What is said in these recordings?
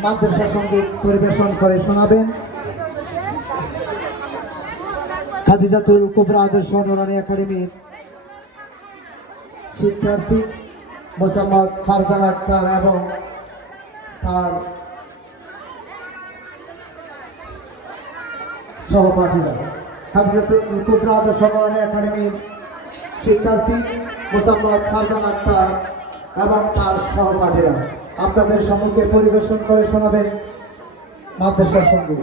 মাদ্রাসা সঙ্গীত পরিবেশন করে শোনাবেন খাদিজাতুল কুবরা আদর্শ নুরানী একাডেমির শিক্ষার্থী মোসাম্মদ ফারজান আক্তার এবং তার সহপাঠীরা। খাদিজাতুল কুবরা আদর্শ নুরানী একাডেমির শিক্ষার্থী মোসাম্মদ ফারজান আক্তার এবং তার সহপাঠীরা আপনাদের সম্মুখে পরিবেশন করে শোনাবেন মাদ্রাসা সঙ্গীত।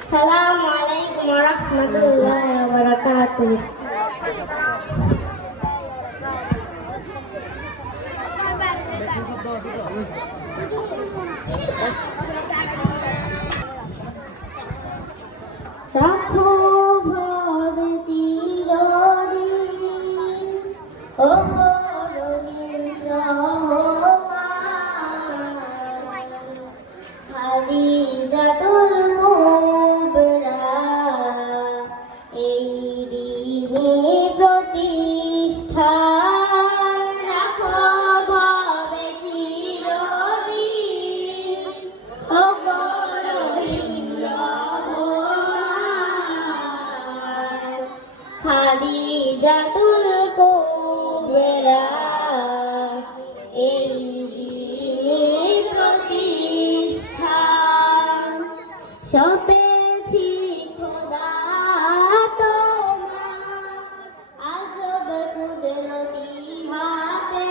আসসালামু আলাইকুম ওয়া রাহমাতুল্লাহি ওয়া বারাকাতুহু। রাখো ভগ চিরদিন ও রহিম রহমান খাদিজাতুল কুবরা এই দিনের প্রতিষ্ঠান রাখো ভবে চিরদিন ও রহিম রহমান খাদিজাতুল কুবরা এই দিনের প্রতিষ্ঠান সপেছি খোদা তোমার আজব কুদরতি হাতে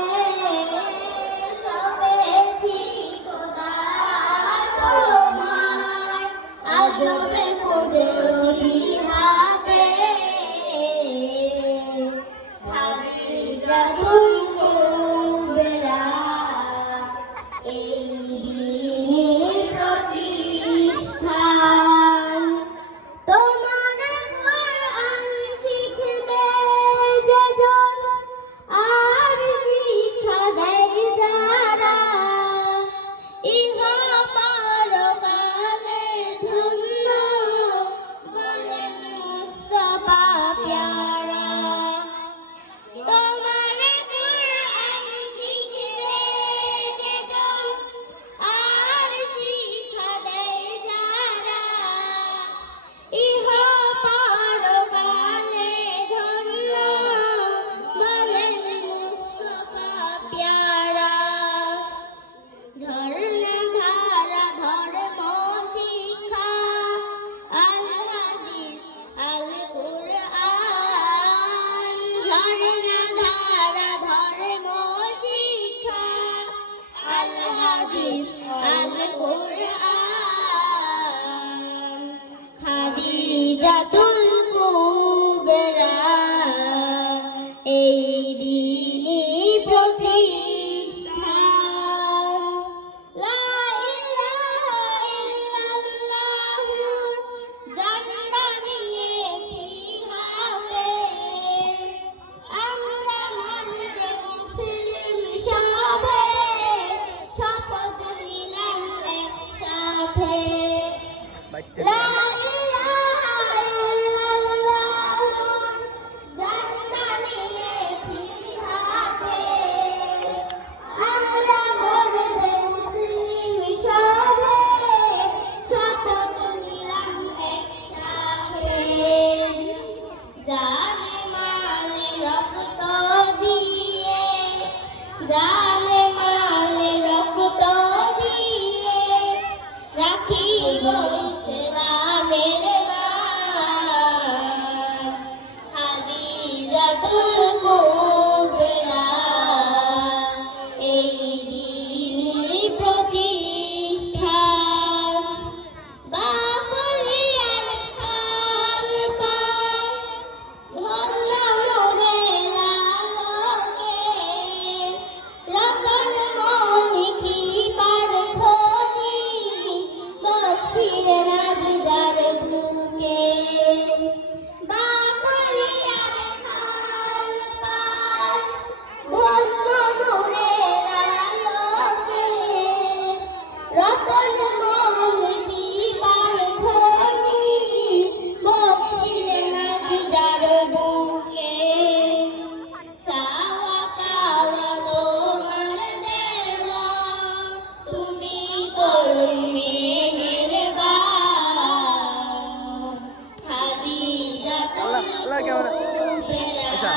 সপেছি খোদা তোমার আজব কুদরতি হাতে খাদিজাতুল কুবরা এই দিনের প্রতিষ্ঠান তোমার কোরআন শিখবে যেজন আর শিক্ষা দেয় যারা ইহা পরকালে ধন্য বলেন মুস্তাফা প্যারা তোমার কোরআন শিখবে যেজন আর শিক্ষা দেয় যারা ইহা পরকালে ধন্য বলেন মুস্তাফা প্যারা ঝরনা ধারা ধর্ম শিক্ষা আল হাদিস আল কুরআন ক্যামেরা আচ্ছা